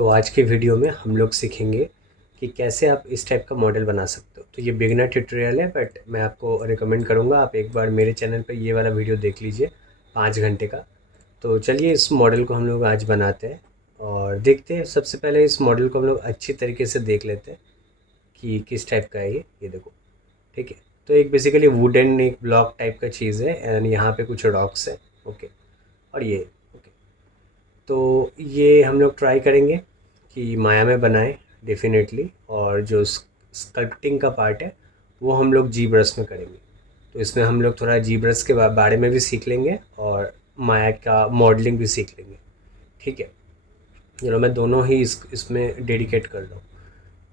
तो आज की वीडियो में हम लोग सीखेंगे कि कैसे आप इस टाइप का मॉडल बना सकते हो। तो ये बिगिनर ट्यूटोरियल है, बट मैं आपको रिकमेंड करूँगा आप एक बार मेरे चैनल पर ये वाला वीडियो देख लीजिए 5 घंटे का। तो चलिए इस मॉडल को हम लोग आज बनाते हैं और देखते हैं। सबसे पहले इस मॉडल को हम लोग अच्छी तरीके से देख लेते हैं कि किस टाइप का है ये देखो। ठीक है, तो एक बेसिकली वुडन एक ब्लॉक टाइप का चीज़ है एंड यहाँ पे कुछ रॉक्स है। ओके, और ये ओके, तो ये हम लोग ट्राई करेंगे कि माया में बनाएं डेफिनेटली। और जो स्कल्पटिंग का पार्ट है वो हम लोग जी ब्रश में करेंगे। तो इसमें हम लोग थोड़ा जी ब्रश के बारे में भी सीख लेंगे और माया का मॉडलिंग भी सीख लेंगे। ठीक है, चलो मैं दोनों ही इसमें डेडिकेट कर रहा हूँ।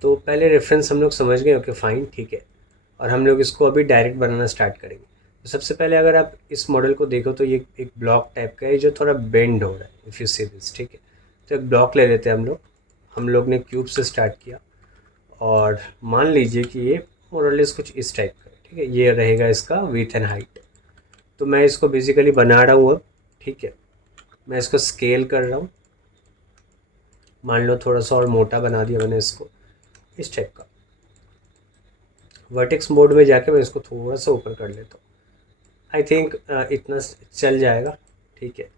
तो पहले रेफरेंस हम लोग समझ गए, ओके फाइन, ठीक है। और हम लोग इसको अभी डायरेक्ट बनाना स्टार्ट करेंगे। तो सबसे पहले अगर आप इस मॉडल को देखो तो ये एक ब्लॉक टाइप का है जो थोड़ा बेंड हो रहा है, इफ़ यू सी दिस। ठीक है, तो एक ब्लॉक ले लेते हैं हम लोग। हम लोग ने क्यूब से स्टार्ट किया और मान लीजिए कि ये मोरलेस कुछ इस टाइप का है। ठीक है, ये रहेगा इसका विथ एंड हाइट। तो मैं इसको बेसिकली बना रहा हूँ अब। ठीक है, मैं इसको स्केल कर रहा हूँ। मान लो थोड़ा सा और मोटा बना दिया मैंने इसको इस टाइप का। वर्टेक्स मोड में जाके मैं इसको थोड़ा सा ऊपर कर लेता हूँ। आई थिंक इतना चल जाएगा। ठीक है,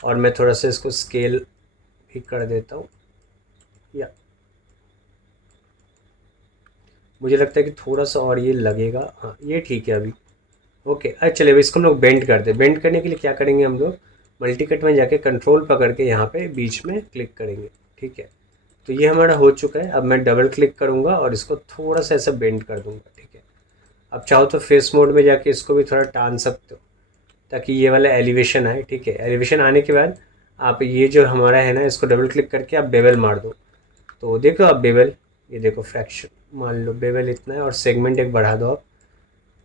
और मैं थोड़ा सा इसको स्केल भी कर देता हूँ। या मुझे लगता है कि थोड़ा सा और ये लगेगा। हाँ, ये ठीक है अभी। ओके, अच्छा चलिए अब इसको हम लोग बेंड कर दें। बेंड करने के लिए क्या करेंगे, हम लोग मल्टी कट में जाके कंट्रोल पकड़ के यहाँ पे बीच में क्लिक करेंगे। ठीक है, तो ये हमारा हो चुका है। अब मैं डबल क्लिक करूँगा और इसको थोड़ा सा ऐसा बेंड कर दूँगा। ठीक है, अब चाहो तो फेस मोड में जाके इसको भी थोड़ा टान सकते हो ताकि ये वाला एलिवेशन आए। ठीक है, एलिवेशन आने के बाद आप ये जो हमारा है ना, इसको डबल क्लिक करके आप बेवल मार दो। तो देखो आप बेवल, ये देखो फ्रैक्शन, मान लो बेवल इतना है और सेगमेंट एक बढ़ा दो आप।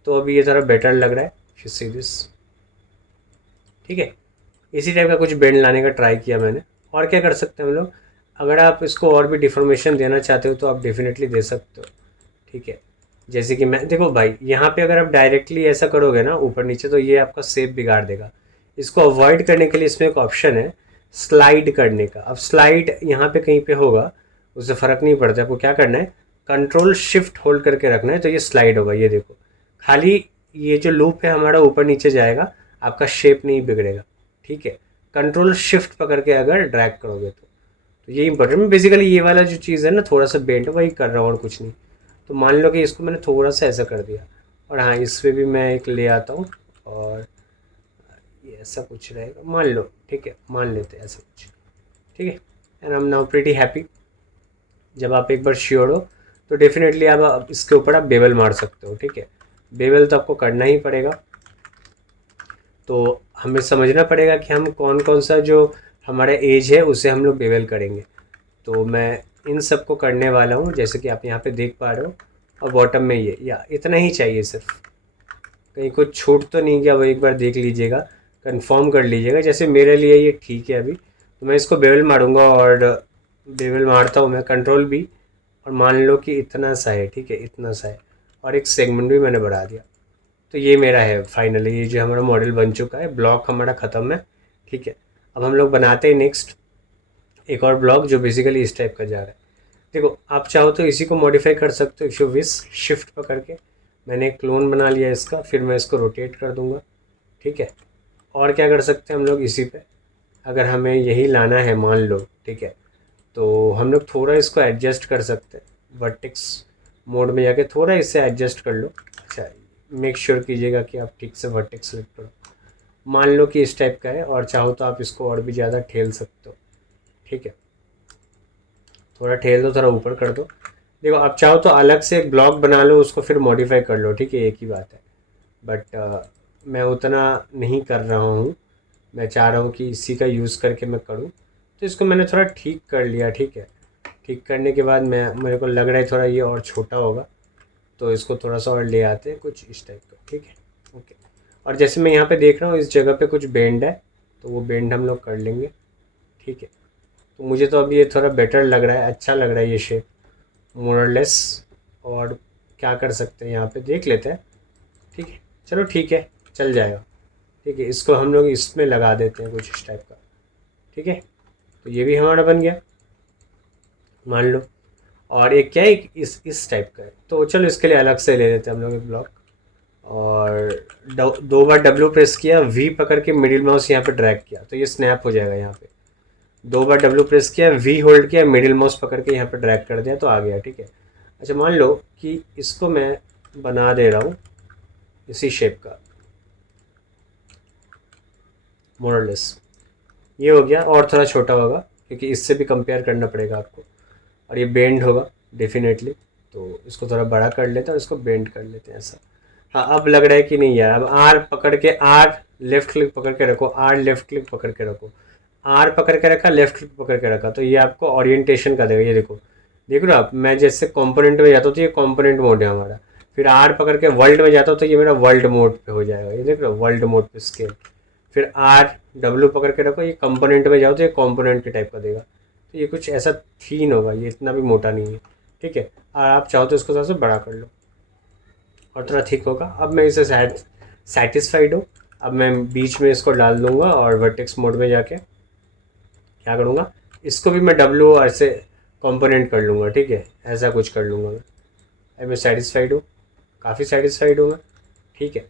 तो अभी ये थोड़ा बेटर लग रहा है, यू सी दिस। ठीक है, इसी टाइप का कुछ बेंड लाने का ट्राई किया मैंने। और क्या कर सकते हैं हम लोग, अगर आप इसको और भी डिफॉर्मेशन देना चाहते हो तो आप डेफिनेटली दे सकते हो। ठीक है, जैसे कि मैं देखो भाई, यहाँ पे अगर आप डायरेक्टली ऐसा करोगे ना ऊपर नीचे तो ये आपका शेप बिगाड़ देगा। इसको अवॉइड करने के लिए इसमें एक ऑप्शन है स्लाइड करने का। अब स्लाइड यहाँ पे कहीं पे होगा, उससे फ़र्क नहीं पड़ता। आपको क्या करना है, कंट्रोल शिफ्ट होल्ड करके रखना है, तो ये स्लाइड होगा। ये देखो, खाली ये जो लूप है हमारा ऊपर नीचे जाएगा, आपका शेप नहीं बिगड़ेगा। ठीक है, कंट्रोल शिफ्ट पकड़ के अगर ड्रैग करोगे तो ये इंपॉर्टेंट। बेसिकली ये वाला जो चीज़ है ना, थोड़ा सा बेंड वही कर रहा हूँ और कुछ नहीं। तो मान लो कि इसको मैंने थोड़ा सा ऐसा कर दिया। और हाँ, इस पर भी मैं एक ले आता हूँ और ये ऐसा कुछ रहेगा मान लो। ठीक है, मान लेते हैं ऐसा कुछ। ठीक है, and I am now pretty happy. जब आप एक बार श्योर हो तो डेफिनेटली आप इसके ऊपर आप बेवल मार सकते हो। ठीक है, बेवल तो आपको करना ही पड़ेगा। तो हमें समझना पड़ेगा कि हम कौन कौन सा जो हमारा एज है उसे हम लोग बेवल करेंगे। तो मैं इन सब को करने वाला हूँ, जैसे कि आप यहाँ पे देख पा रहे हो। और बॉटम में ये या इतना ही चाहिए सिर्फ, कहीं कुछ छूट तो नहीं गया, वो एक बार देख लीजिएगा, कंफर्म कर लीजिएगा। जैसे मेरे लिए ये ठीक है अभी। तो मैं इसको बेवल मारूंगा और बेवल मारता हूँ मैं, कंट्रोल भी। और मान लो कि इतना सा है। ठीक है, इतना सा है और एक सेगमेंट भी मैंने बढ़ा दिया। तो ये मेरा है फाइनली, ये जो हमारा मॉडल बन चुका है। ब्लॉक हमारा ख़त्म है। ठीक है, अब हम लोग बनाते हैं नेक्स्ट एक और ब्लॉक जो बेसिकली इस टाइप का जा रहा है। देखो आप चाहो तो इसी को मॉडिफाई कर सकते हो, इफ यू विश, शिफ्ट पकड़ के। मैंने एक क्लोन बना लिया इसका, फिर मैं इसको रोटेट कर दूंगा। ठीक है, और क्या कर सकते हैं हम लोग इसी पे, अगर हमें यही लाना है मान लो। ठीक है, तो हम लोग थोड़ा इसको एडजस्ट कर सकते हैं। वर्टेक्स मोड में जाके थोड़ा इसे एडजस्ट कर लो। अच्छा, मेक श्योर कीजिएगा कि आप ठीक से वर्टेक्स सेलेक्ट करो। मान लो कि इस टाइप का है और चाहो तो आप इसको और भी ज़्यादा ठेल सकते हो। ठीक है, थोड़ा ठेल दो, थोड़ा ऊपर कर दो। देखो आप चाहो तो अलग से एक ब्लॉक बना लो, उसको फिर मॉडिफाई कर लो। ठीक है, एक ही बात है। बट मैं उतना नहीं कर रहा हूँ। मैं चाह रहा हूँ कि इसी का यूज़ करके मैं करूँ। तो इसको मैंने थोड़ा ठीक कर लिया। ठीक है, ठीक करने के बाद मेरे को लग रहा है थोड़ा ये और छोटा होगा, तो इसको थोड़ा सा और ले आते हैं कुछ इस टाइप का। ठीक है, ओके। और जैसे मैं यहाँ पे देख रहा हूँ इस जगह पे कुछ बेंड है, तो वो बेंड हम लोग कर लेंगे। ठीक है, तो मुझे तो अभी ये थोड़ा बेटर लग रहा है, अच्छा लग रहा है ये शेप मोरलेस। और क्या कर सकते हैं यहाँ पे देख लेते हैं। ठीक है, चलो ठीक है, चल जाएगा। ठीक है, इसको हम लोग इसमें लगा देते हैं कुछ इस टाइप का। ठीक है, तो ये भी हमारा बन गया। मान लो। और एक क्या है, इस टाइप का है, तो चलो इसके लिए अलग से ले लेते हैं हम लोग एक ब्लॉक। और दो बार डब्ल्यू प्रेस किया, वी पकड़ के मिडिल माउस यहाँ पे ड्रैग किया तो ये स्नैप हो जाएगा यहाँ पे। दो बार डब्ल्यू प्रेस किया, वी होल्ड किया, मिडिल माउस पकड़ के यहाँ पे ड्रैग कर दिया तो आ गया, ठीक है। अच्छा मान लो कि इसको मैं बना दे रहा हूँ इसी शेप का, मोरलेस ये हो गया। और थोड़ा छोटा होगा क्योंकि इससे भी कंपेयर करना पड़ेगा आपको। और ये बेंड होगा डेफिनेटली, तो इसको थोड़ा बड़ा कर लेते हैं और इसको बेंड कर लेते हैं ऐसा। हाँ अब लग रहा है कि नहीं यार, अब आर पकड़ के, आर लेफ्ट क्लिक पकड़ के रखो, आर लेफ्ट क्लिक पकड़ के रखो, आर पकड़ के रखा, लेफ्ट क्लिक पकड़ के रखा, तो ये आपको ओरिएंटेशन का देगा। ये देखो, देख रहे हो आप, मैं जैसे कंपोनेंट में जाता हूँ तो ये कंपोनेंट मोड है हमारा। फिर आर पकड़ के वर्ल्ड में जाता हूँ तो ये मेरा वर्ल्ड मोड पे हो जाएगा, ये देख रहे हो, वर्ल्ड मोड पे स्केल। फिर आर डब्ल्यू पकड़ के रखो, ये कंपोनेंट में जाओ तो ये कंपोनेंट के टाइप का देगा। तो ये कुछ ऐसा थीन होगा, ये इतना भी मोटा नहीं है, ठीक है। और आप चाहो तो इसको थोड़ा सा बड़ा कर लो और थोड़ा थिक होगा। अब मैं इसे सेटिस्फाइड हूँ। अब मैं बीच में इसको डाल दूंगा और वर्टेक्स मोड में जाके क्या करूँगा, इसको भी मैं डब्ल्यू ऐसे कंपोनेंट कर लूँगा, ठीक है, ऐसा कुछ कर लूँगा मैं। अब मैं सेटिस्फाइड हूँ, काफ़ी सेटिस्फाइड हूँ मैं, ठीक है।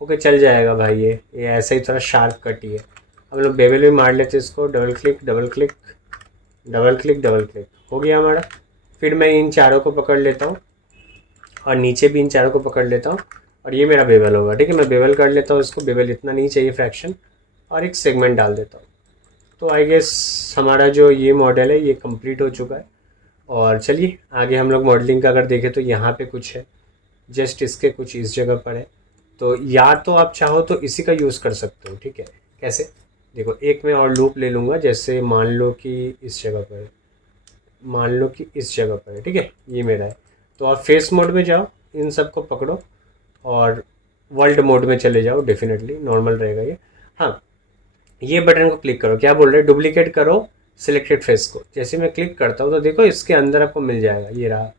ओके चल जाएगा भाई, ये ऐसा ही थोड़ा शार्प कट ही है। हम लोग बेबल भी मार लेते इसको, double click double click double click double click, हो गया हमारा। फिर मैं इन चारों को पकड़ लेता हूँ और नीचे भी इन चारों को पकड़ लेता हूँ और ये मेरा बेबल होगा, ठीक है। मैं बेबल कर लेता हूँ इसको, बेबल इतना नहीं चाहिए फ्रैक्शन, और एक सेगमेंट डाल देता हूँ। तो आई गेस हमारा जो ये मॉडल है ये कंप्लीट हो चुका है। और चलिए आगे हम लोग मॉडलिंग का अगर देखें तो यहाँ पे कुछ है, जस्ट इसके कुछ इस जगह पर है। तो या तो आप चाहो तो इसी का यूज़ कर सकते हो, ठीक है। कैसे, देखो एक मैं और लूप ले लूँगा, जैसे मान लो कि इस जगह पर है, मान लो कि इस जगह पर है, ठीक है, ये मेरा है। तो आप फेस मोड में जाओ, इन सब को पकड़ो और वर्ल्ड मोड में चले जाओ, डेफिनेटली नॉर्मल रहेगा ये। हाँ ये बटन को क्लिक करो, क्या बोल रहे हैं, डुप्लीकेट करो सिलेक्टेड फेस को। जैसे मैं क्लिक करता हूँ तो देखो इसके अंदर आपको मिल जाएगा, ये रहा,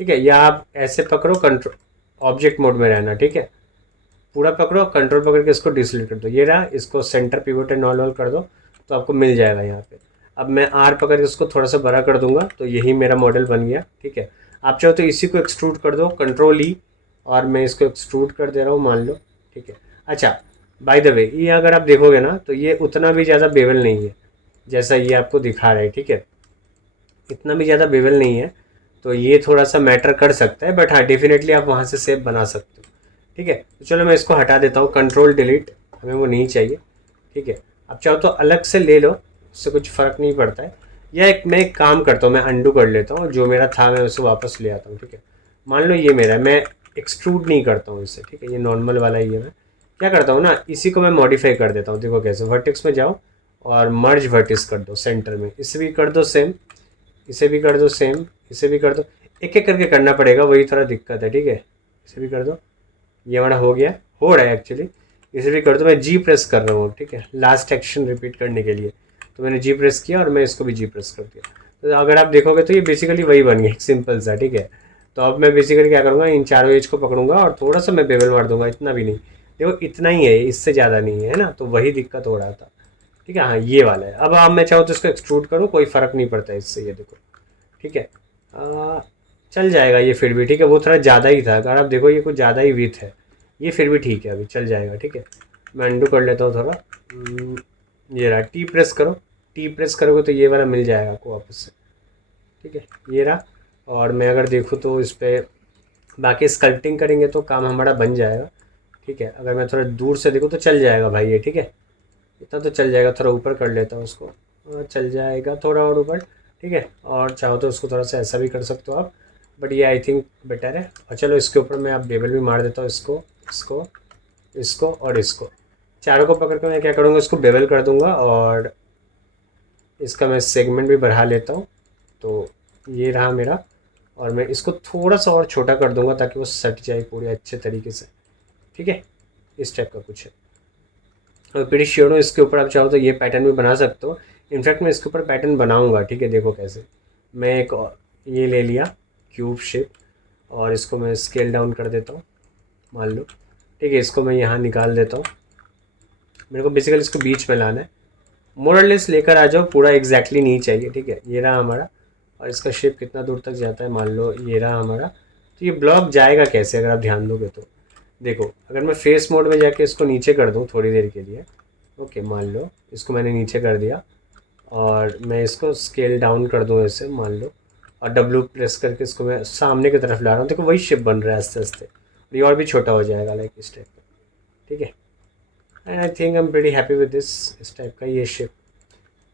ठीक है। या आप ऐसे पकड़ो, कंट्रोल ऑब्जेक्ट मोड में रहना, ठीक है, पूरा पकड़ो, कंट्रोल पकड़ के इसको डिसलेक्ट कर दो, ये रहा। इसको सेंटर पिवोट एंड ऑल कर दो तो आपको मिल जाएगा यहाँ पे। अब मैं आर पकड़ के इसको थोड़ा सा बड़ा कर दूंगा तो यही मेरा मॉडल बन गया, ठीक है। आप चाहो तो इसी को एक्सट्रूड कर दो, कंट्रोल ई, और मैं इसको एक्सट्रूड कर दे रहा हूँ मान लो, ठीक है। अच्छा बाय द वे, ये अगर आप देखोगे ना तो ये उतना भी ज़्यादा बेवल नहीं है जैसा ये आपको दिखा रहा है, ठीक है, इतना भी ज़्यादा बेवल नहीं है। तो ये थोड़ा सा मैटर कर सकता है, बट हाँ डेफिनेटली आप वहाँ से सेप बना सकते हो, ठीक है। तो चलो मैं इसको हटा देता हूँ, कंट्रोल डिलीट, हमें वो नहीं चाहिए, ठीक है। आप चाहो तो अलग से ले लो, उससे कुछ फ़र्क नहीं पड़ता है। या मैं एक काम करता हूँ, मैं अंडू कर लेता हूँ, जो मेरा था मैं उसे वापस ले आता हूँ, ठीक है। मान लो ये मेरा है, मैं एक्सट्रूड नहीं करता हूँ इससे, ठीक है, ये नॉर्मल वाला ही है। मैं क्या करता हूँ ना, इसी को मैं मॉडिफाई कर देता हूँ, देखो कैसे, वर्टेक्स में जाओ और मर्ज वर्टिस कर दो सेंटर में, इसे भी कर दो सेम, इसे भी कर दो सेम, इसे भी कर दो, एक एक करके करना पड़ेगा, वही थोड़ा दिक्कत है, ठीक है। इसे भी कर दो, ये हमारा हो गया, हो रहा है एक्चुअली। इसे भी कर दो, मैं जी प्रेस कर रहा हूँ, ठीक है, लास्ट एक्शन रिपीट करने के लिए। तो मैंने जी प्रेस किया और मैं इसको भी जी प्रेस कर दिया। तो अगर आप देखोगे तो ये बेसिकली वही बन गया, सिंपल सा, ठीक है। तो अब मैं बेसिकली क्या करूँगा, इन चारों एज को पकड़ूंगा और थोड़ा सा मैं बेबल मार दूंगा, इतना भी नहीं, देखो इतना ही है, इससे ज़्यादा नहीं है ना, तो वही दिक्कत हो रहा था, ठीक है। हाँ ये वाला है। अब मैं चाहूँ तो इसको एक्सट्रूड करूँ, कोई फ़र्क नहीं पड़ता इससे, ये देखो, ठीक है। चल जाएगा ये फिर भी, ठीक है। वो थोड़ा ज़्यादा ही था, अगर आप देखो ये कुछ ज़्यादा ही विथ है, ये फिर भी ठीक है, अभी चल जाएगा, ठीक है। मैं अंडू कर लेता हूँ थोड़ा, ये रहा, टी प्रेस करो, टी प्रेस करोगे तो ये वाला मिल जाएगा आपको वापस से, ठीक है, ये रहा। और मैं अगर देखूँ तो इस पर बाकी स्कल्पटिंग करेंगे तो काम हमारा बन जाएगा, ठीक है। अगर मैं थोड़ा दूर से देखूँ तो चल जाएगा भाई ये, ठीक है, इतना तो चल जाएगा। थोड़ा ऊपर कर लेता हूँ उसको, चल जाएगा थोड़ा और ऊपर, ठीक है। और चाहो तो उसको थोड़ा सा ऐसा भी कर सकते हो आप, बट ये आई थिंक बेटर है। और चलो इसके ऊपर मैं आप बेबल भी मार देता हूँ, इसको इसको इसको और इसको, चारों को पकड़ कर मैं क्या करूँगा, इसको बेबल कर दूँगा और इसका मैं सेगमेंट भी बढ़ा लेता हूँ। तो ये रहा मेरा, और मैं इसको थोड़ा सा और छोटा कर दूँगा ताकि वो सट जाए पूरे अच्छे तरीके से, ठीक है, इस टाइप का कुछ है। और प्रीटी श्योर हो इसके ऊपर आप चाहो तो ये पैटर्न भी बना सकते हो। इनफैक्ट मैं इसके ऊपर पैटर्न बनाऊंगा, ठीक है, देखो कैसे। मैं एक ये ले लिया क्यूब शेप और इसको मैं स्केल डाउन कर देता हूँ मान लो, ठीक है। इसको मैं यहाँ निकाल देता हूँ, मेरे को बेसिकली इसको बीच में लाना है, मोरलेस लेकर आ जाओ, पूरा एग्जैक्टली नहीं चाहिए, ठीक है। ये रहा हमारा, और इसका शेप कितना दूर तक जाता है, मान लो ये रहा हमारा। तो ये ब्लॉक जाएगा कैसे अगर आप ध्यान दोगे तो, देखो अगर मैं फेस मोड में जाके इसको नीचे कर दूँ थोड़ी देर के लिए, ओके मान लो इसको मैंने नीचे कर दिया और मैं इसको स्केल डाउन कर दूँ ऐसे मान लो, और W प्रेस करके इसको मैं सामने की तरफ ला रहा हूँ, देखो वही शेप बन रहा है आस्ते आस्ते, ये और भी छोटा हो जाएगा लाइक इस टाइप का, ठीक है। And I think I am very happy with this, इस टाइप का ये शेप,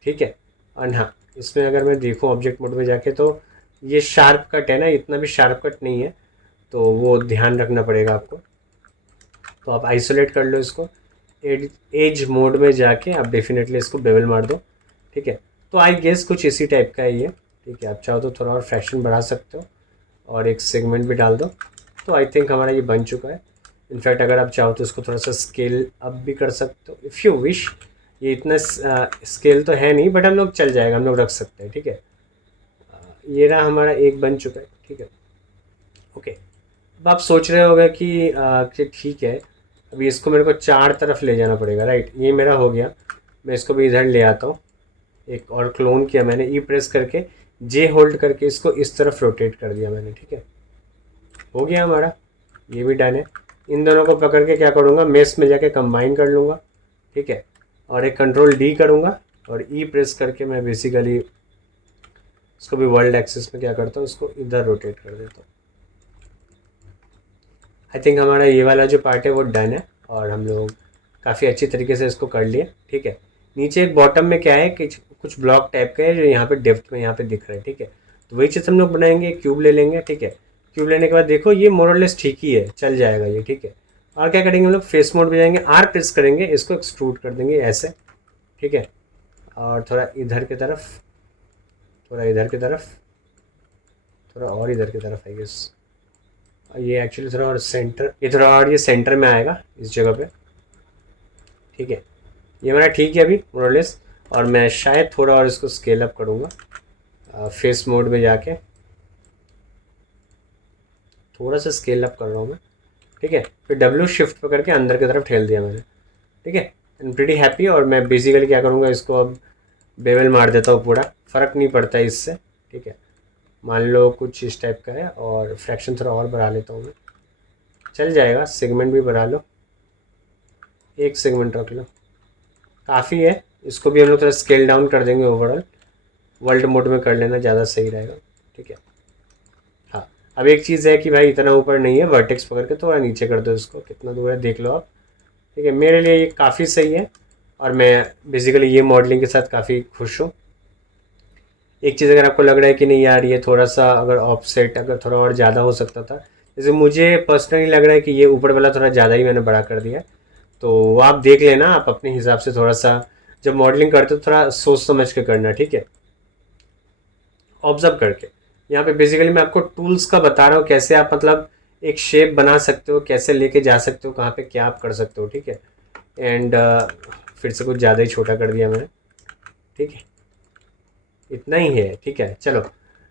ठीक है। और हाँ, इसमें अगर मैं देखूँ ऑब्जेक्ट मोड में जाके तो ये शार्प कट है ना, इतना भी शार्प कट नहीं है, तो वो ध्यान रखना पड़ेगा आपको। तो आप आइसोलेट कर लो इसको, एज मोड में जाके आप डेफिनेटली इसको बेवल मार दो, ठीक है। तो आई गेस कुछ इसी टाइप का है ये, ठीक है। आप चाहो तो थोड़ा और फ्रैक्शन बढ़ा सकते हो और एक सेगमेंट भी डाल दो। तो आई थिंक हमारा ये बन चुका है। इनफैक्ट अगर आप चाहो तो इसको थोड़ा सा स्केल अप भी कर सकते हो इफ़ यू विश। ये इतना स्केल तो है नहीं, बट हम लोग चल जाएगा, हम लोग रख सकते हैं, ठीक है। ये रहा हमारा एक बन चुका है, ठीक है, ओके। अब आप सोच रहे होगे कि ठीक है, अभी इसको मेरे को चार तरफ ले जाना पड़ेगा, राइट। ये मेरा हो गया, मैं इसको भी इधर ले आता हूँ। एक और क्लोन किया मैंने, ई प्रेस करके जे होल्ड करके इसको इस तरफ रोटेट कर दिया मैंने, ठीक है। हो गया हमारा, ये भी डन है। इन दोनों को पकड़ के क्या करूँगा, मेस में जाके कंबाइन कर लूँगा, ठीक है। और एक कंट्रोल डी करूँगा और ई प्रेस करके मैं बेसिकली इसको भी वर्ल्ड एक्सिस में क्या करता हूँ, इसको इधर रोटेट कर देता हूँ। आई थिंक हमारा ये वाला जो पार्ट है वो डन है और हम लोग काफ़ी अच्छी तरीके से इसको कर लिए, ठीक है। नीचे एक बॉटम में क्या है कि कुछ ब्लॉक टाइप का है जो यहाँ पे डेप्थ में यहाँ पे दिख रहा है, ठीक है। तो वही चीज़ हम लोग बनाएंगे, क्यूब ले लेंगे, ठीक है। क्यूब लेने के बाद देखो ये मोरलेस ठीक ही है, चल जाएगा ये, ठीक है। और क्या करेंगे हम लोग, फेस मोड में जाएंगे, आर प्रेस करेंगे, इसको एक्सट्रूड कर देंगे ऐसे, ठीक है। और थोड़ा इधर की तरफ, थोड़ा इधर की तरफ, थोड़ा और इधर की तरफ, आई गेस ये एक्चुअली थोड़ा और सेंटर, ये थोड़ा और ये सेंटर में आएगा इस जगह पे, ठीक है। ये मेरा ठीक है अभी मोरलेस। और मैं शायद थोड़ा और इसको स्केल अप करूँगा फेस मोड में जाके, थोड़ा सा स्केल अप कर रहा हूँ मैं, ठीक है। फिर W शिफ्ट पकड़ के अंदर की तरफ ठेल दिया मैंने, ठीक है। And pretty happy. और मैं बेसिकली क्या करूँगा, इसको अब बेवल मार देता हूँ पूरा, फ़र्क नहीं पड़ता इससे, ठीक है। मान लो कुछ इस टाइप का है और फ्रैक्शन थोड़ा और बढ़ा लेता हूँ मैं, चल जाएगा। सेगमेंट भी बढ़ा लो, एक सेगमेंट रख लो, काफ़ी है। इसको भी हम लोग थोड़ा स्केल डाउन कर देंगे, ओवरऑल वर्ल्ड मोड में कर लेना ज़्यादा सही रहेगा, ठीक है। हाँ, अब एक चीज़ है कि भाई इतना ऊपर नहीं है, वर्टेक्स पकड़ के थोड़ा नीचे कर दो इसको, कितना दूर है देख लो आप, ठीक है। मेरे लिए ये काफ़ी सही है और मैं बेसिकली ये मॉडलिंग के साथ काफ़ी खुश हूँ। एक चीज़ अगर आपको लग रहा है कि नहीं यार ये थोड़ा सा अगर ऑफसेट अगर थोड़ा और ज़्यादा हो सकता था, जैसे मुझे पर्सनली लग रहा है कि ये ऊपर वाला थोड़ा ज़्यादा ही मैंने बड़ा कर दिया, तो वो आप देख लेना, आप अपने हिसाब से थोड़ा सा जब मॉडलिंग करते हो थोड़ा सोच समझ के करना, ठीक है, ऑब्जर्व करके। यहाँ पे बेसिकली मैं आपको टूल्स का बता रहा हूँ, कैसे आप मतलब एक शेप बना सकते हो, कैसे लेके जा सकते हो, कहाँ पे क्या आप कर सकते हो, ठीक है। एंड फिर से कुछ ज़्यादा ही छोटा कर दिया मैंने, ठीक है, इतना ही है, ठीक है। चलो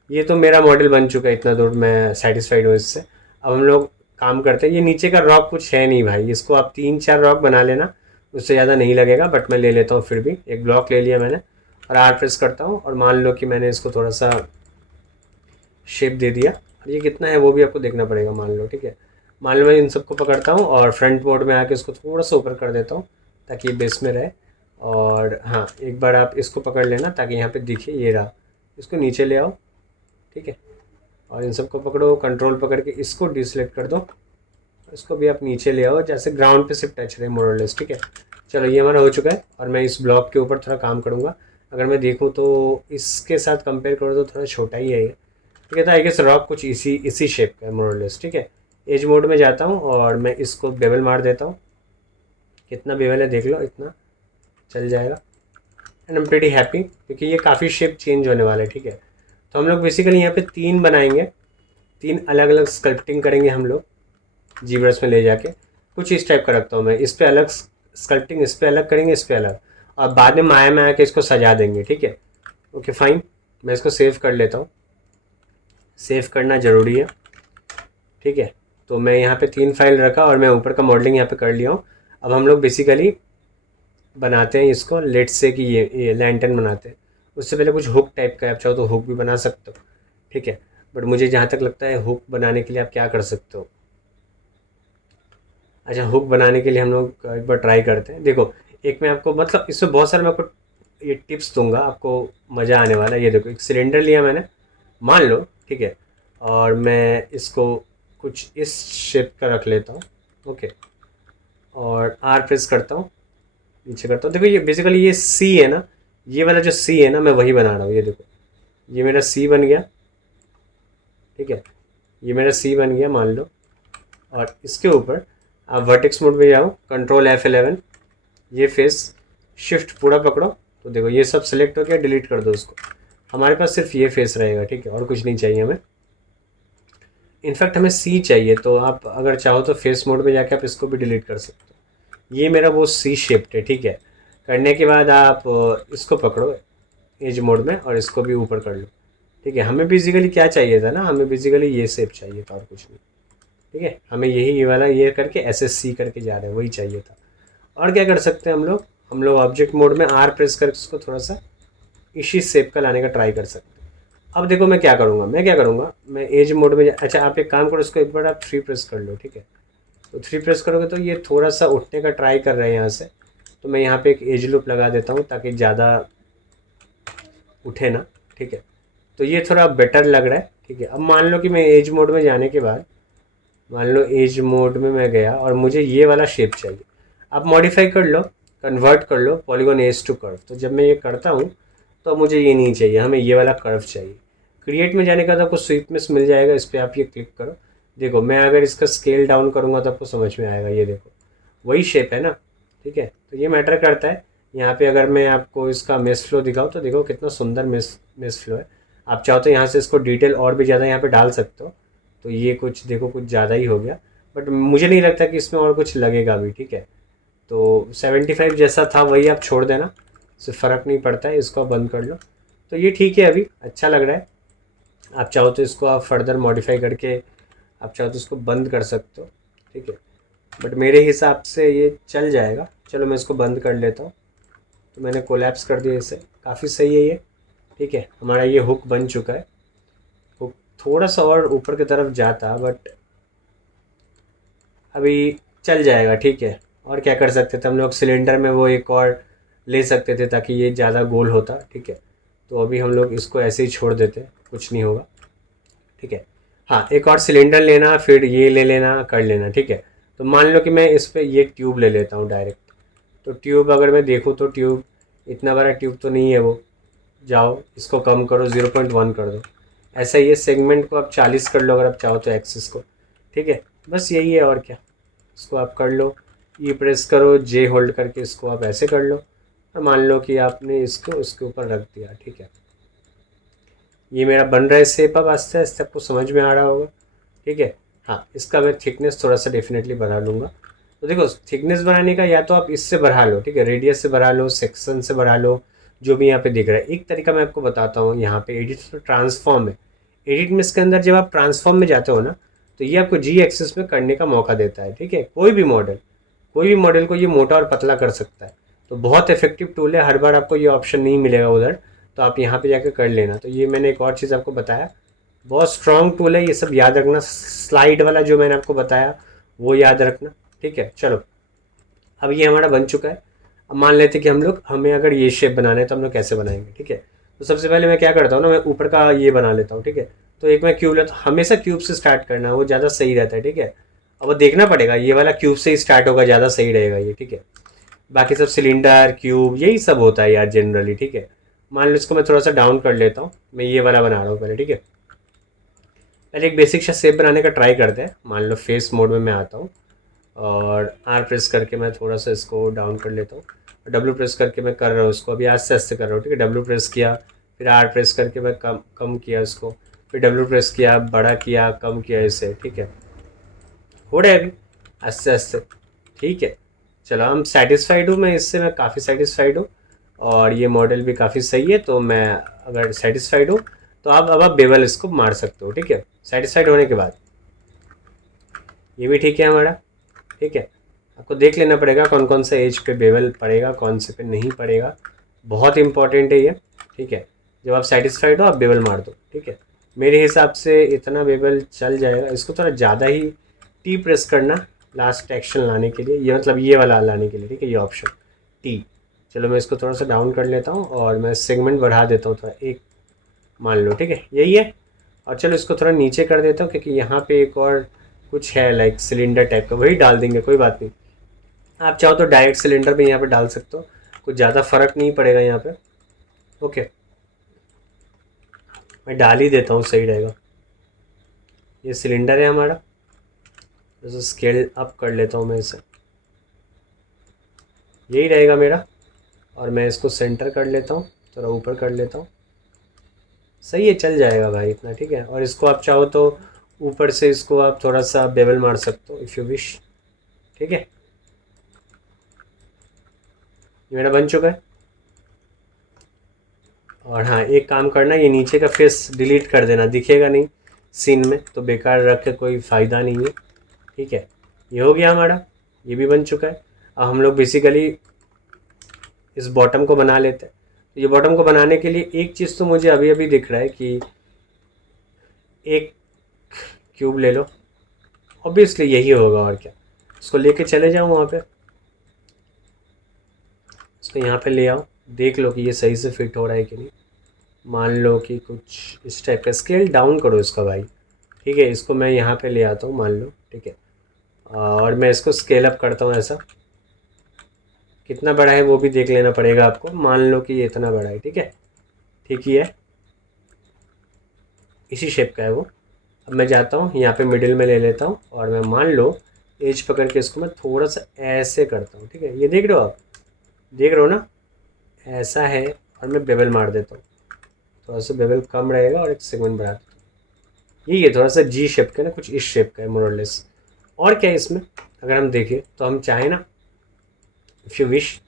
ये तो मेरा मॉडल बन चुका है, इतना दूर मैं सेटिस्फाइड हूँ इससे। अब हम लोग काम करते हैं। ये नीचे का रॉक कुछ है नहीं भाई, इसको आप 3-4 रॉक बना लेना, उससे ज़्यादा नहीं लगेगा, बट मैं ले लेता हूँ फिर भी। एक ब्लॉक ले लिया मैंने और आर प्रेस करता हूँ और मान लो कि मैंने इसको थोड़ा सा शेप दे दिया। ये कितना है वो भी आपको देखना पड़ेगा, मान लो, ठीक है। मान लो मैं इन सबको पकड़ता हूँ और फ्रंट मोड में आके इसको थोड़ा सा ऊपर कर देता हूँ ताकि ये बेस में रहे। और हाँ, एक बार आप इसको पकड़ लेना ताकि यहाँ पे दिखे, ये रहा, इसको नीचे ले आओ, ठीक है। और इन सबको पकड़ो, कंट्रोल पकड़ के इसको डिसलेक्ट कर दो, इसको भी आप नीचे ले आओ जैसे ग्राउंड पे सिर्फ टच रहे मोरलेस, ठीक है। चलो ये हमारा हो चुका है और मैं इस ब्लॉक के ऊपर थोड़ा काम करूँगा। अगर मैं देखूँ तो इसके साथ कंपेयर करो तो थोड़ा छोटा ही है ये, ठीक है। तो आई गेस रॉक कुछ इसी शेप का है मोरलेस, ठीक है। एज मोड में जाता हूँ और मैं इसको बेवल मार देता हूँ, कितना बेवल है देख लो, इतना चल जाएगा। And I am pretty happy क्योंकि ये काफ़ी शेप चेंज होने वाला है, ठीक है। तो हम लोग बेसिकली यहाँ पे 3 बनाएंगे, 3 अलग अलग स्कल्पटिंग करेंगे हम लोग जी ब्रश में ले जाके। कुछ इस टाइप का रखता हूँ मैं, इस पे अलग स्कल्पटिंग, इस पे अलग करेंगे, इस पे अलग, और बाद में माया में आके इसको सजा देंगे, ठीक है। ओके फाइन, मैं इसको सेव कर लेता हूँ, सेव करना ज़रूरी है, ठीक है। तो मैं यहाँ पे 3 फाइल रखा और मैं ऊपर का मॉडलिंग यहाँ पे कर लिया हूँ। अब हम लोग बेसिकली बनाते हैं इसको, लेट्स से कि ये लैंटर्न बनाते हैं। उससे पहले कुछ हुक टाइप का आप चाहो तो हुक भी बना सकते हो, ठीक है। बट मुझे जहाँ तक लगता है हुक बनाने के लिए आप क्या कर सकते हो, अच्छा हुक बनाने के लिए हम लोग एक बार ट्राई करते हैं। देखो एक मैं आपको मतलब इसमें बहुत सारे मैं आपको ये टिप्स दूंगा, आपको मज़ा आने वाला है। ये देखो एक सिलेंडर लिया मैंने, मान लो, ठीक है, और मैं इसको कुछ इस शेप का रख लेता हूँ। ओके, और आर प्रेस करता हूँ, नीचे करता हूँ। देखो ये बेसिकली ये सी है ना, ये वाला जो सी है ना, मैं वही बना रहा हूँ। ये देखो ये मेरा सी बन गया, ठीक है, ये मेरा सी बन गया मान लो। और इसके ऊपर आप वर्टेक्स मोड में जाओ, कंट्रोल F11, ये फेस शिफ्ट पूरा पकड़ो, तो देखो ये सब सेलेक्ट हो गया, डिलीट कर दो उसको। हमारे पास सिर्फ ये फेस रहेगा, ठीक है, और कुछ नहीं चाहिए हमें। इनफैक्ट हमें सी चाहिए, तो आप अगर चाहो तो फेस मोड में जाके आप इसको भी डिलीट कर सकते हो। ये मेरा वो सी शेप्ड है, ठीक है। करने के बाद आप इसको पकड़ो एज मोड में और इसको भी ऊपर कर लो, ठीक है। हमें बेसिकली क्या चाहिए था ना, हमें बेसिकली ये शेप चाहिए था और कुछ नहीं, ठीक है। हमें यही ये वाला ये करके SSC करके जा रहे हैं, वही चाहिए था। और क्या कर सकते हैं हम लोग ऑब्जेक्ट मोड में आर प्रेस करके उसको थोड़ा सा इसी शेप का लाने का ट्राई कर सकते हैं। अब देखो मैं क्या करूँगा, मैं एज मोड में अच्छा आप एक काम करो, इसको एक बार आप 3 प्रेस कर लो, ठीक है। तो 3 प्रेस करोगे तो ये थोड़ा सा उठने का ट्राई कर रहे हैं यहाँ से, तो मैं यहाँ पे एक एज लूप लगा देता हूँ ताकि ज़्यादा उठे ना, ठीक है। तो ये थोड़ा बेटर लग रहा है, ठीक है। अब मान लो कि मैं एज मोड में जाने के बाद, मान लो एज मोड में मैं गया और मुझे ये वाला शेप चाहिए। आप मॉडिफाई कर लो, कन्वर्ट कर लो पॉलीगॉन एज टू कर्व। तो जब मैं ये करता हूँ तो मुझे ये नहीं चाहिए, हमें ये वाला कर्व चाहिए। क्रिएट में जाने का तो आपको स्वीपनेस मिल जाएगा, इस पर आप ये क्लिक करो। देखो मैं अगर इसका स्केल डाउन करूँगा तो आपको समझ में आएगा, ये देखो वही शेप है ना, ठीक है। तो ये मैटर करता है। यहाँ पे अगर मैं आपको इसका मेस फ्लो दिखाऊँ तो देखो कितना सुंदर मेस फ्लो है। आप चाहो तो यहाँ से इसको डिटेल और भी ज़्यादा यहाँ पे डाल सकते हो। तो ये कुछ देखो कुछ ज़्यादा ही हो गया, बट मुझे नहीं लगता कि इसमें और कुछ लगेगा भी, ठीक है। तो 75 जैसा था वही आप छोड़ देना, इससे फ़र्क नहीं पड़ता है। इसको बंद कर लो, तो ये ठीक है, अभी अच्छा लग रहा है। आप चाहो तो इसको आप फर्दर मॉडिफाई करके आप चाहो तो इसको बंद कर सकते हो, ठीक है। बट मेरे हिसाब से ये चल जाएगा। चलो मैं इसको बंद कर लेता हूँ। तो मैंने कोलैप्स कर दिया इसे, काफ़ी सही है ये, ठीक है। हमारा ये हुक बन चुका है। हुक थोड़ा सा और ऊपर की तरफ जाता, बट अभी चल जाएगा, ठीक है। और क्या कर सकते थे हम लोग, सिलेंडर में वो एक और ले सकते थे ताकि ये ज़्यादा गोल होता, ठीक है। तो अभी हम लोग इसको ऐसे ही छोड़ देते, कुछ नहीं होगा, ठीक है। हाँ एक और सिलेंडर लेना, फिर ये ले लेना, कर लेना, ठीक है। तो मान लो कि मैं इस पर ये ट्यूब ले लेता हूँ डायरेक्ट। तो ट्यूब अगर मैं देखूँ तो ट्यूब इतना बड़ा ट्यूब तो नहीं है वो। जाओ इसको कम करो, 0.1 कर दो। ऐसा ही है, सेगमेंट को आप 40 कर लो अगर आप चाहो तो, एक्सिस को, ठीक है। बस यही है और क्या। इसको आप कर लो, ई प्रेस करो, जे होल्ड करके इसको आप ऐसे कर लो, और मान लो कि आपने इसको उसके ऊपर रख दिया, ठीक है। ये मेरा बन रहा है शेप, अब आस्ते आस्ते आपको समझ में आ रहा होगा, ठीक है। हाँ इसका मैं थिकनेस थोड़ा सा डेफिनेटली बढ़ा लूँगा। तो देखो थिकनेस बढ़ाने का या तो आप इससे बढ़ा लो, ठीक है, रेडियस से बढ़ा लो, सेक्शन से बढ़ा लो, जो भी यहाँ पे दिख रहा है। एक तरीका मैं आपको बताता हूँ, यहाँ पे एडिट तो ट्रांसफॉर्म है। एडिट में इसके अंदर जब आप ट्रांसफॉर्म में जाते हो ना, तो ये आपको जी एक्सिस में करने का मौका देता है, ठीक है। कोई भी मॉडल को ये मोटा और पतला कर सकता है। तो बहुत इफेक्टिव टूल है, हर बार आपको ये ऑप्शन नहीं मिलेगा उधर, तो आप यहाँ पे जाकर कर लेना। तो ये मैंने एक और चीज़ आपको बताया, बहुत स्ट्रॉन्ग टूल है, ये सब याद रखना। स्लाइड वाला जो मैंने आपको बताया वो याद रखना, ठीक है। चलो अब ये हमारा बन चुका है। अब मान लेते कि हमें अगर ये शेप बनाना है तो हम लोग कैसे बनाएंगे, ठीक है। तो सबसे पहले मैं क्या करता हूँ ना, मैं ऊपर का ये बना लेता हूँ, ठीक है। तो एक मैं क्यूब लेता हूँ, हमेशा क्यूब से स्टार्ट करना है, वो ज़्यादा सही रहता है, ठीक है। अब वो देखना पड़ेगा, ये वाला क्यूब से ही स्टार्ट होगा, ज़्यादा सही रहेगा ये, ठीक है। बाकी सब सिलेंडर क्यूब यही सब होता है यार जनरली, ठीक है। मान लो इसको मैं थोड़ा सा डाउन कर लेता हूँ, मैं ये वाला बना रहा हूँ पहले, ठीक है। पहले एक बेसिक सा शेप बनाने का ट्राई करते हैं। मान लो फेस मोड में मैं आता हूँ और आर प्रेस करके मैं थोड़ा सा इसको डाउन कर लेता हूँ, डब्ल्यू प्रेस करके मैं कर रहा हूँ इसको, अभी आस्ते आस्ते कर रहा हूँ, ठीक है। डब्ल्यू प्रेस किया, फिर आर प्रेस करके मैं कम कम किया इसको, फिर डब्ल्यू प्रेस किया, बड़ा किया, कम किया इसे, ठीक है। हो रहा है अभी आस्ते आस्ते, ठीक है। चलो हम सेटिस्फाइड हूँ, मैं इससे मैं काफ़ी सेटिस्फाइड हूँ और ये मॉडल भी काफ़ी सही है। तो मैं अगर सेटिस्फाइड हूँ तो अब आप बेवल इसको मार सकते हो, ठीक है। सेटिस्फाइड होने के बाद ये भी ठीक है हमारा, ठीक है। आपको देख लेना पड़ेगा कौन कौन सा एज पे बेवल पड़ेगा, कौन से पे नहीं पड़ेगा, बहुत इंपॉर्टेंट है ये, ठीक है। जब आप सेटिस्फाइड हो आप बेवल मार दो, ठीक है। मेरे हिसाब से इतना बेबल चल जाएगा। इसको थोड़ा ज़्यादा ही टी प्रेस करना लास्ट एक्शन लाने के लिए, ये मतलब ये वाला लाने के लिए, ठीक है, ये ऑप्शन टी। चलो मैं इसको थोड़ा सा डाउन कर लेता हूँ और मैं सेगमेंट बढ़ा देता हूँ थोड़ा, एक मान लो, ठीक है, यही है। और चलो इसको थोड़ा नीचे कर देता हूँ क्योंकि यहाँ पे एक और कुछ है लाइक सिलेंडर टाइप का, वही डाल देंगे, कोई बात नहीं। आप चाहो तो डायरेक्ट सिलेंडर भी यहाँ पे डाल सकते हो, कुछ ज़्यादा फर्क नहीं पड़ेगा यहाँ पे। ओके, मैं डाल ही देता हूँ, सही रहेगा। ये सिलेंडर है हमारा, जैसे स्केल अप कर लेता हूँ मैं इसे, यही रहेगा मेरा। और मैं इसको सेंटर कर लेता हूँ, थोड़ा ऊपर कर लेता हूँ, सही है, चल जाएगा भाई इतना, ठीक है। और इसको आप चाहो तो ऊपर से इसको आप थोड़ा सा बेवल मार सकते हो इफ़ यू विश, ठीक है। ये मेरा बन चुका है। और हाँ, एक काम करना, ये नीचे का फेस डिलीट कर देना, दिखेगा नहीं सीन में, तो बेकार रख के कोई फ़ायदा नहीं है, ठीक है। ये हो गया हमारा, ये भी बन चुका है। अब हम लोग बेसिकली इस बॉटम को बना लेते हैं। तो ये बॉटम को बनाने के लिए एक चीज़ तो मुझे अभी अभी दिख रहा है कि एक क्यूब ले लो, ऑब्वियसली यही होगा, और क्या। इसको लेके चले जाओ वहाँ पे, इसको यहाँ पे ले आओ, देख लो कि ये सही से फिट हो रहा है कि नहीं। मान लो कि कुछ इस टाइप का, स्केल डाउन करो इसका भाई, ठीक है। इसको मैं यहाँ पे ले आता हूँ, मान लो, ठीक है। और मैं इसको स्केल अप करता हूँ, ऐसा कितना बड़ा है वो भी देख लेना पड़ेगा आपको। मान लो कि ये इतना बड़ा है, ठीक है, ठीक ही है, इसी शेप का है वो। अब मैं जाता हूँ यहाँ पे मिडिल में ले लेता हूँ, और मैं मान लो एज पकड़ के इसको मैं थोड़ा सा ऐसे करता हूँ, ठीक है। ये देख रहे हो आप, देख रहे हो ना, ऐसा है। और मैं बेबल मार देता हूँ, थोड़ा सा बेबल कम रहेगा, और एक सेगमेंट बढ़ा देता हूँ। ये थोड़ा सा जी शेप का है ना, कुछ इस शेप का है मोरलेस। और क्या है इसमें, अगर हम देखें तो हम चाहें ना, इफ़ यू विश,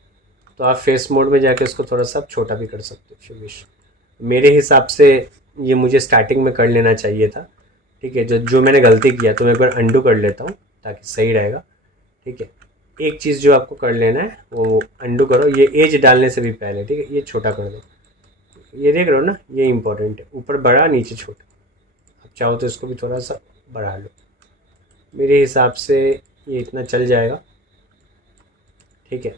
तो आप फेस मोड में जाके इसको थोड़ा सा आप छोटा भी कर सकते हो इफ़ यू विश। मेरे हिसाब से ये मुझे स्टार्टिंग में कर लेना चाहिए था, ठीक है। जो जो मैंने गलती किया, तो मैं एक बार अंडू कर लेता हूँ ताकि सही रहेगा, ठीक है। एक चीज़ जो आपको कर लेना है वो अंडू करो, ये एज डालने से भी पहले, ठीक है, ये छोटा कर दो। ये देख रहे हो ना, ये इंपॉर्टेंट है, ऊपर बड़ा नीचे छोटा। आप चाहो तो इसको भी थोड़ा सा बढ़ा लो, मेरे हिसाब से ये इतना चल जाएगा, ठीक है।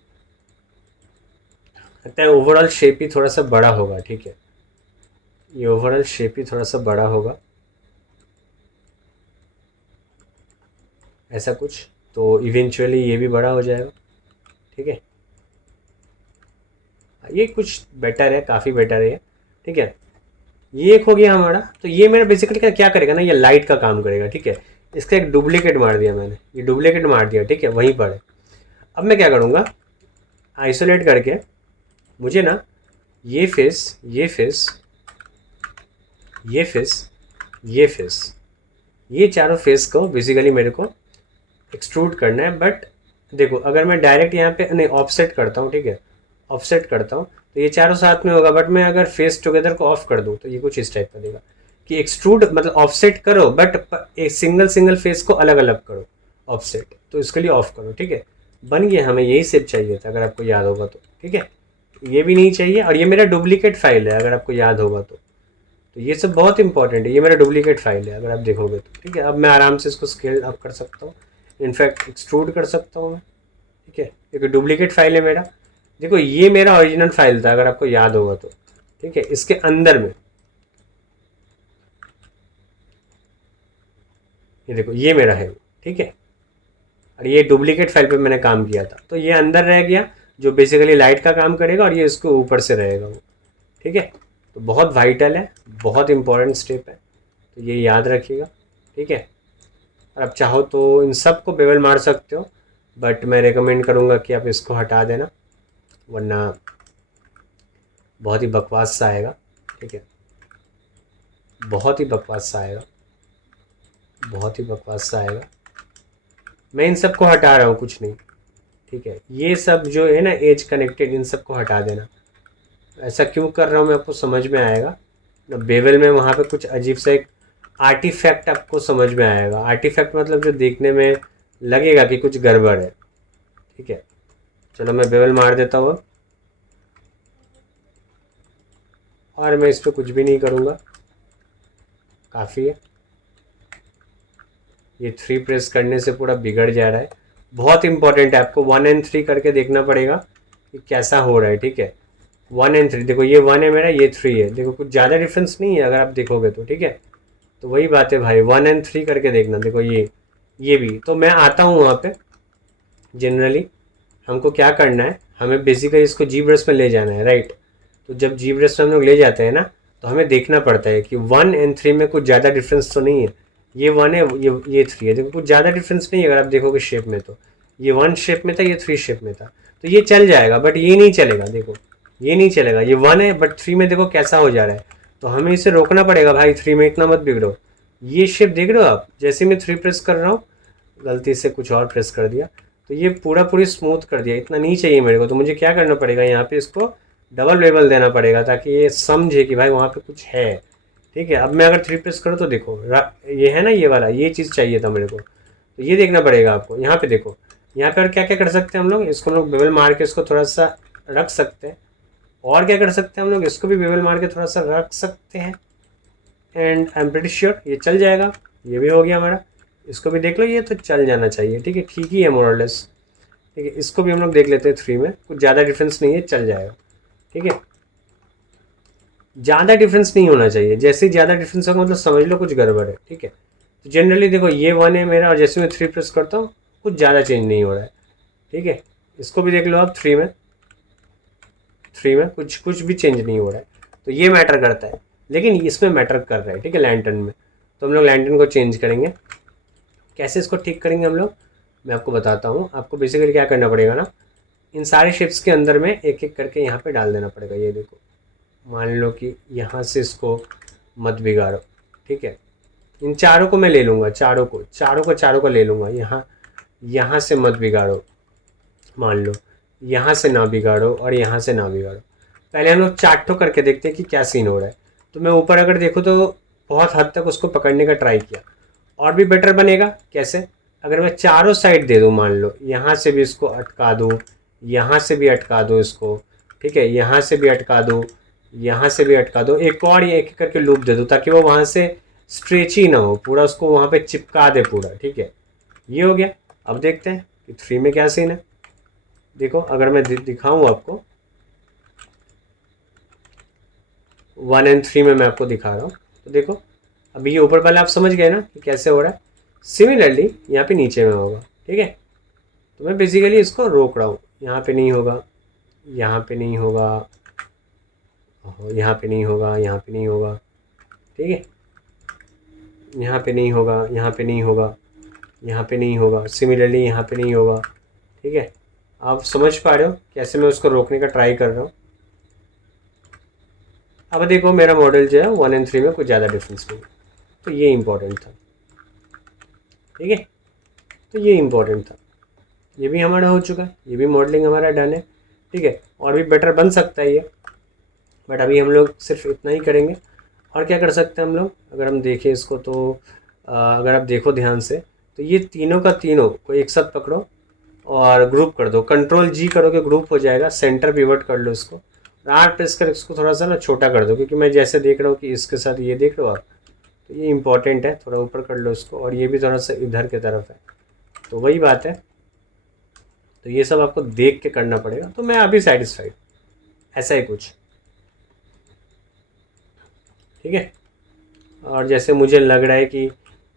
लगता है ओवरऑल शेप ही थोड़ा सा बड़ा होगा, ठीक है, ये ओवरऑल शेप ही थोड़ा सा बड़ा होगा, ऐसा कुछ। तो इवेंचुअली ये भी बड़ा हो जाएगा, ठीक है। ये कुछ बेटर है, काफ़ी बेटर है, ठीक है। ये एक हो गया हमारा। तो ये मेरा बेसिकली क्या करेगा ना, ये लाइट का काम करेगा, ठीक है। इसका एक डुप्लीकेट मार दिया मैंने, ये डुप्लीकेट मार दिया, ठीक है, वहीं पर है। अब मैं क्या करूँगा, आइसोलेट करके मुझे ना ये फेस, ये फेस, ये फेस, ये फेस, ये चारों फेस को बेसिकली मेरे को एक्सट्रूड करना है। बट देखो, अगर मैं डायरेक्ट यहाँ पे नहीं, ऑफसेट करता हूँ, ठीक है, ऑफसेट करता हूँ, तो ये चारों साथ में होगा। बट मैं अगर फेस टुगेदर को ऑफ कर दूँ तो ये कुछ इस टाइप का देगा कि एक्सट्रूड मतलब ऑफसेट करो, बट एक सिंगल सिंगल फेस को अलग अलग करो ऑफसेट, तो इसके लिए ऑफ करो, ठीक है। बन गया, हमें यही शेप चाहिए था अगर आपको याद होगा तो, ठीक है। ये भी नहीं चाहिए, और ये मेरा डुप्लीकेट फाइल है अगर आपको याद होगा तो ये सब बहुत इंपॉर्टेंट है, ये मेरा डुप्लीकेट फाइल है अगर आप देखोगे तो, ठीक है। अब मैं आराम से इसको स्केल अप कर सकता हूँ, इनफैक्ट एक्सट्रूड कर सकता हूँ मैं, ठीक है, क्योंकि डुप्लीकेट फाइल है मेरा। देखो, ये मेरा ओरिजिनल फाइल था अगर आपको याद होगा तो, ठीक है। इसके अंदर में ये देखो, ये मेरा है, ठीक है। और ये डुप्लीकेट फाइल पे मैंने काम किया था, तो ये अंदर रह गया, जो बेसिकली लाइट का काम करेगा, और ये इसको ऊपर से रहेगा वो, ठीक है। तो बहुत वाइटल है, बहुत इंपॉर्टेंट स्टेप है, तो ये याद रखिएगा, ठीक है। और आप चाहो तो इन सब को बेवल मार सकते हो, बट मैं रेकमेंड करूँगा कि आप इसको हटा देना, वरना बहुत ही बकवास सा आएगा, ठीक है, बहुत ही बकवास सा आएगा, बहुत ही बकवास सा आएगा। मैं इन सब को हटा रहा हूँ, कुछ नहीं, ठीक है। ये सब जो है ना एज कनेक्टेड, इन सब को हटा देना। ऐसा क्यों कर रहा हूँ मैं, आपको समझ में आएगा बेवल में, वहाँ पे कुछ अजीब सा एक आर्टिफैक्ट आपको समझ में आएगा। आर्टिफैक्ट मतलब जो देखने में लगेगा कि कुछ गड़बड़ है, ठीक है। चलो मैं बेवल मार देता हूँ, और मैं इस पर कुछ भी नहीं करूँगा, काफ़ी है। ये 3 प्रेस करने से पूरा बिगड़ जा रहा है। बहुत इंपॉर्टेंट है, आपको 1 एंड 3 करके देखना पड़ेगा कि कैसा हो रहा है। ठीक है, 1 एंड 3, देखो ये 1 है मेरा, ये 3 है, देखो कुछ ज़्यादा डिफरेंस नहीं है अगर आप देखोगे तो। ठीक है, तो वही बात है भाई, 1 एंड 3 करके देखना। देखो ये भी, तो मैं आता हूँ वहाँ पे। जनरली हमको क्या करना है, हमें बेसिकली इसको जी ब्रश में ले जाना है, राइट। तो जब जी ब्रश में हम लोग ले जाते हैं ना, तो हमें देखना पड़ता है कि 1 एंड 3 में कुछ ज़्यादा डिफरेंस तो नहीं है। ये 1 है, ये 3 है, देखो कुछ ज़्यादा डिफरेंस नहीं है अगर आप देखोगे शेप में। तो ये 1 शेप में था, ये 3 शेप में था, तो ये चल जाएगा। बट ये नहीं चलेगा, देखो ये नहीं चलेगा। ये 1 है बट 3 में देखो कैसा हो जा रहा है। तो हमें इसे रोकना पड़ेगा भाई, 3 में इतना मत बिगड़ो। ये शेप देख रहे हो आप, जैसे मैं 3 प्रेस कर रहा हूँ, गलती से कुछ और प्रेस कर दिया, तो ये पूरी स्मूथ कर दिया। इतना नहीं चाहिए मेरे को, तो मुझे क्या करना पड़ेगा, यहाँ पे इसको डबल लेवल देना पड़ेगा ताकि ये समझे कि भाई वहाँ पे कुछ है। ठीक है, अब मैं अगर 3 प्रेस करूँ तो देखो ये है ना, ये वाला, ये चीज़ चाहिए था मेरे को, तो ये देखना पड़ेगा आपको। यहाँ पे देखो, यहाँ पे और क्या क्या कर सकते हैं हम लोग, इसको हम लोग बेवल मार के इसको थोड़ा सा रख सकते हैं। और क्या कर सकते हैं हम लोग, इसको भी बेवल मार के थोड़ा सा रख सकते हैं। And I am pretty sure ये चल जाएगा। ये भी हो गया हमारा, इसको भी देख लो, ये तो चल जाना चाहिए। ठीक है, ठीक ही है मोर और लेस। ठीक है, इसको भी हम लोग देख लेते हैं 3 में, कुछ ज़्यादा डिफरेंस नहीं है, चल जाएगा। ठीक है, ज़्यादा डिफरेंस नहीं होना चाहिए, जैसे ही ज़्यादा डिफरेंस होगा मतलब समझ लो कुछ गड़बड़ है। ठीक है, तो जनरली देखो ये 1 है मेरा, और जैसे मैं 3 प्रेस करता हूँ कुछ ज़्यादा चेंज नहीं हो रहा है। ठीक है, इसको भी देख लो आप, 3 में कुछ भी चेंज नहीं हो रहा है। तो ये मैटर करता है, लेकिन इसमें मैटर कर रहा है। ठीक है, लैंटर्न में, तो हम लोग लैंटर्न को चेंज करेंगे। कैसे इसको ठीक करेंगे हम लोग, मैं आपको बताता हूँ। आपको बेसिकली क्या करना पड़ेगा ना, इन सारे शेप्स के अंदर में एक एक करके यहाँ पे डाल देना पड़ेगा। ये देखो, मान लो कि यहाँ से इसको मत बिगाड़ो। ठीक है, इन चारों को मैं ले लूँगा, चारों को ले लूँगा। यहाँ से मत बिगाड़ो, मान लो यहाँ से ना बिगाड़ो और यहाँ से ना बिगाड़ो। पहले हम लोग चार्टो करके देखते हैं कि क्या सीन हो रहा है। तो मैं ऊपर अगर देखूँ तो बहुत हद तक उसको पकड़ने का ट्राई किया, और भी बेटर बनेगा। कैसे, अगर मैं चारों साइड दे दूँ, मान लो यहाँ से भी इसको अटका दूँ, यहाँ से भी अटका दूँ इसको। ठीक है, यहाँ से भी अटका दूँ, यहाँ से भी अटका दो, एक और ये एक एक करके लूप दे दो ताकि वो वहाँ से स्ट्रेच ही ना हो, पूरा उसको वहाँ पे चिपका दे पूरा। ठीक है, ये हो गया। अब देखते हैं कि 3 में क्या सीन है। देखो अगर मैं दिखाऊँ आपको, 1 एंड 3 में मैं आपको दिखा रहा हूँ, तो देखो अभी ये ऊपर वाला आप समझ गए ना कि कैसे हो रहा है। सिमिलरली यहाँ पे नीचे में होगा। ठीक है, तो मैं बेसिकली इसको रोक रहा हूँ, यहाँ पे नहीं होगा, यहाँ पे नहीं होगा, यहाँ पे नहीं होगा, यहाँ पे नहीं होगा। ठीक है, यहाँ पे नहीं होगा, यहाँ पे नहीं होगा, यहाँ पे नहीं होगा, सिमिलरली यहाँ पे नहीं होगा। ठीक है, आप समझ पा रहे हो कैसे मैं उसको रोकने का ट्राई कर रहा हूँ। अब देखो मेरा मॉडल जो है 1 एंड 3 में कुछ ज़्यादा डिफरेंस नहीं है, तो ये इम्पोर्टेंट था। ठीक है, तो ये इम्पोर्टेंट था, ये भी हमारा हो चुका है, ये भी मॉडलिंग हमारा डन है। ठीक है, और भी बेटर बन सकता है ये, बट अभी हम लोग सिर्फ इतना ही करेंगे। और क्या कर सकते हैं हम लोग, अगर हम देखें इसको तो अगर आप देखो ध्यान से, तो ये तीनों का तीनों को एक साथ पकड़ो और ग्रुप कर दो। कंट्रोल जी करोगे ग्रुप हो जाएगा। सेंटर पिवट कर लो इसको, आर प्रेस कर इसको थोड़ा सा ना छोटा कर दो, क्योंकि मैं जैसे देख रहा हूँ कि इसके साथ ये देख रहे हो आप, तो ये इंपॉर्टेंट है। थोड़ा ऊपर कर लो इसको, और ये भी थोड़ा सा इधर की तरफ है, तो वही बात है। तो ये सब आपको देख के करना पड़ेगा। तो मैं अभी सेटिस्फाइड, ऐसा ही कुछ। ठीक है, और जैसे मुझे लग रहा है कि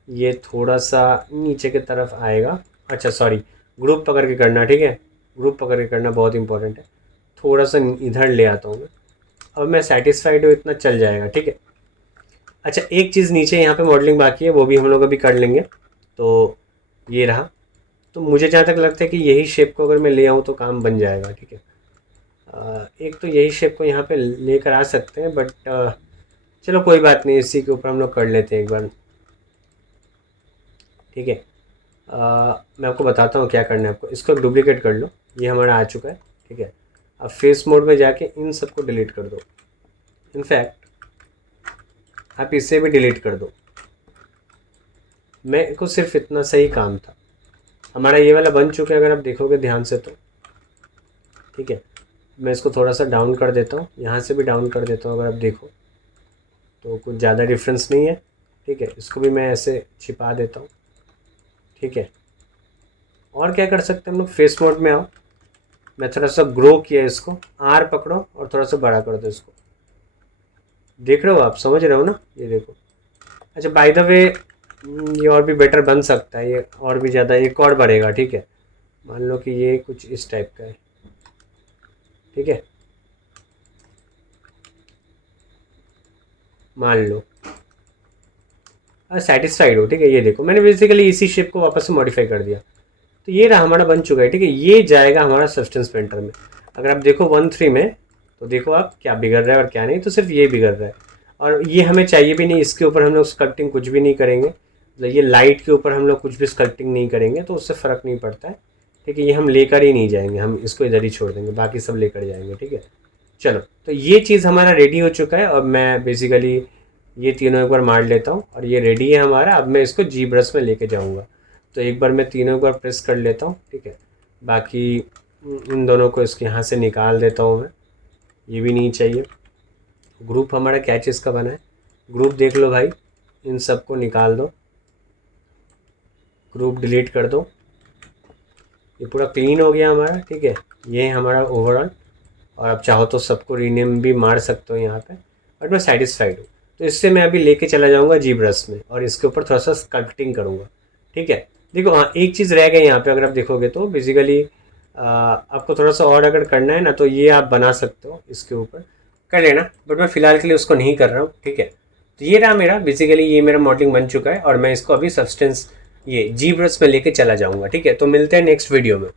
ये थोड़ा सा नीचे की तरफ आएगा। अच्छा सॉरी, ग्रुप पकड़ के करना। ठीक है, ग्रुप पकड़ के करना बहुत इंपॉर्टेंट है। थोड़ा सा इधर ले आता हूँ मैं, अब मैं सेटिस्फाइड हूँ, इतना चल जाएगा। ठीक है, अच्छा एक चीज़ नीचे यहाँ पे मॉडलिंग बाकी है, वो भी हम लोग अभी कर लेंगे। तो ये रहा, तो मुझे जहाँ तक लगता है कि यही शेप को अगर मैं ले आऊँ तो काम बन जाएगा। ठीक है, एक तो यही शेप को यहाँ पे लेकर आ सकते हैं, बट चलो कोई बात नहीं, इसी के ऊपर हम लोग कर लेते हैं एक बार। ठीक है, मैं आपको बताता हूँ क्या करना है आपको। इसको डुप्लीकेट कर लो, ये हमारा आ चुका है। ठीक है, अब फेस मोड में जाके इन सबको डिलीट कर दो। इनफैक्ट आप इसे भी डिलीट कर दो। मैं को सिर्फ इतना सही काम था, हमारा ये वाला बन चुका है अगर आप देखोगे ध्यान से तो। ठीक है, मैं इसको थोड़ा सा डाउन कर देता हूँ, यहाँ से भी डाउन कर देता हूँ। अगर आप देखो तो कुछ ज़्यादा डिफरेंस नहीं है। ठीक है, इसको भी मैं ऐसे छिपा देता हूँ। ठीक है, और क्या कर सकते हैं हम लोग, फेस मोड में आओ, मैं थोड़ा सा ग्रो किया इसको, आर पकड़ो और थोड़ा सा बड़ा कर दो इसको। देख रहे हो आप, समझ रहे हो ना, ये देखो। अच्छा बाय द वे, ये और भी बेटर बन सकता है, ये और भी ज़्यादा एक और बढ़ेगा। ठीक है, मान लो कि ये कुछ इस टाइप का है। ठीक है, मान लो सेटिस्फाइड हो। ठीक है, ये देखो मैंने बेसिकली इसी शेप को वापस से मॉडिफाई कर दिया, तो ये रहा हमारा बन चुका है। ठीक है, ये जाएगा हमारा सब्सटेंस पेंटर में। अगर आप देखो 1.3 में, तो देखो आप क्या बिगड़ रहा है और क्या नहीं, तो सिर्फ ये बिगड़ रहा है। और ये हमें चाहिए भी नहीं, इसके ऊपर हम लोग स्कल्पटिंग कुछ भी नहीं करेंगे, मतलब ये लाइट के ऊपर हम लोग कुछ भी स्कल्पटिंग नहीं करेंगे, तो उससे फ़र्क नहीं पड़ता है। ठीक है, ये हम लेकर ही नहीं जाएंगे, हम इसको इधर ही छोड़ देंगे, बाकी सब लेकर जाएंगे। ठीक है, चलो, तो ये चीज़ हमारा रेडी हो चुका है। और मैं बेसिकली ये तीनों एक बार मार लेता हूँ और ये रेडी है हमारा। अब मैं इसको जी ब्रश में लेके जाऊँगा, तो एक बार मैं तीनों एक बार प्रेस कर लेता हूँ। ठीक है, बाकी इन दोनों को इसके यहाँ से निकाल देता हूँ मैं, ये भी नहीं चाहिए। ग्रुप हमारा क्या चीज़ का बना है, ग्रुप देख लो भाई, इन सब को निकाल दो, ग्रुप डिलीट कर दो, ये पूरा क्लीन हो गया हमारा। ठीक है, ये है हमारा ओवरऑल। और आप चाहो तो सबको रीनेम भी मार सकते हो यहाँ पे, बट मैं सेटिस्फाइड हूँ। तो इससे मैं अभी लेके चला जाऊँगा जी ब्रश में और इसके ऊपर थोड़ा सा स्कल्पटिंग करूँगा। ठीक है, देखो हाँ एक चीज़ रह गई यहाँ पे, अगर आप देखोगे तो बेसिकली आपको थोड़ा सा और अगर करना है ना, तो ये आप बना सकते हो, इसके ऊपर कर लेना, बट मैं फ़िलहाल के लिए उसको नहीं कर रहा हूँ। ठीक है, तो ये रहा मेरा, बेसिकली ये मेरा मॉडलिंग बन चुका है और मैं इसको अभी सब्सटेंस ये जी ब्रश में लेके चला जाऊँगा। ठीक है, तो मिलते हैं नेक्स्ट वीडियो में।